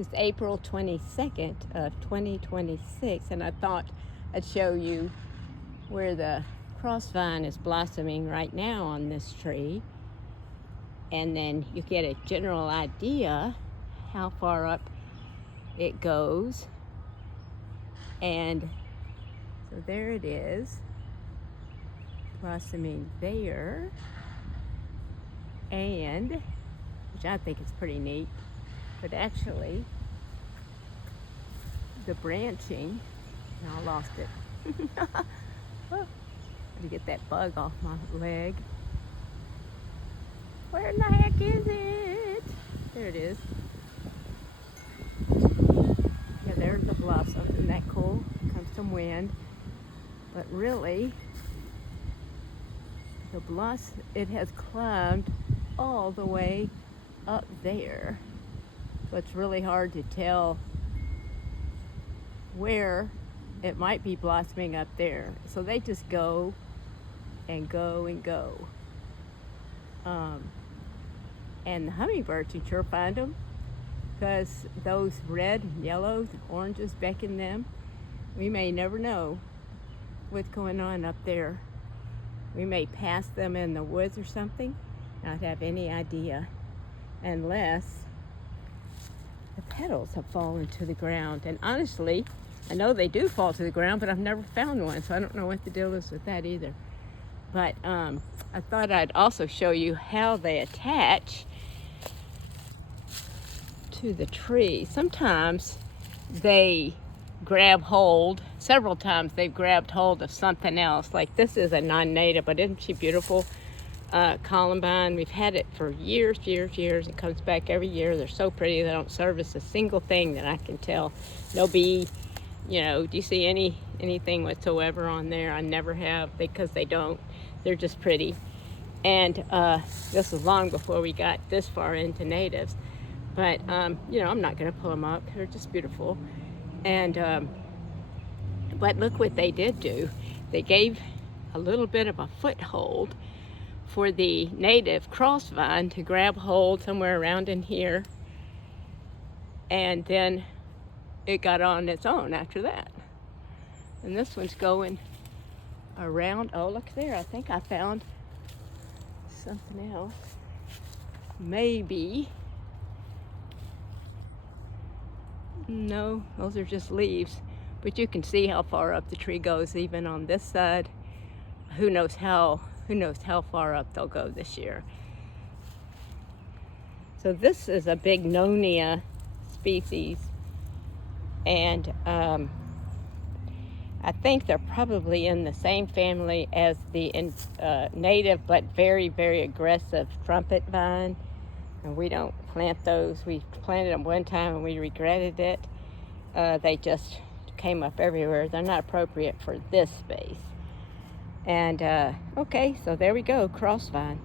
It's April 22nd of 2026, and I thought I'd show you where the crossvine is blossoming right now on this tree, and then you get a general idea how far up it goes. And so there it is, blossoming there, and which I think is pretty neat. But actually, the branching, no, I lost it. Oh, had to get that bug off my leg. Where in the heck is it? There it is. Yeah, there's the blossom. Isn't that cool? Comes some wind. But really, the blossom, it has climbed all the way up there. So it's really hard to tell where it might be blossoming up there. So they just go and go and go. And the hummingbirds, you sure find them, because those red and yellows and oranges beckon them. We may never know what's going on up there. We may pass them in the woods or something, not have any idea, unless the petals have fallen to the ground. And honestly, I know they do fall to the ground, but I've never found one, so I don't know what the deal is with that either. But I thought I'd also show you how they attach to the tree. Sometimes they grab hold. Several times they've grabbed hold of something else. Like this is a non-native, but isn't she beautiful? Columbine. We've had it for years. It comes back every year. They're so pretty. They don't service a single thing that I can tell. No bee, you know, do you see anything whatsoever on there? I never have, because they don't. They're just pretty. And this was long before we got this far into natives. But, you know, I'm not going to pull them up. They're just beautiful. And, but look what they did do. They gave a little bit of a foothold for the native crossvine to grab hold somewhere around in here. And then it got on its own after that. And this one's going around. Oh, look there. I think I found something else. Maybe. No, those are just leaves. But you can see how far up the tree goes even on this side. Who knows how far up they'll go this year. So this is a bignonia species. And I think they're probably in the same family as the native but very, very aggressive trumpet vine. And we don't plant those. We planted them one time and we regretted it. They just came up everywhere. They're not appropriate for this space. And okay, so there we go, crossvine.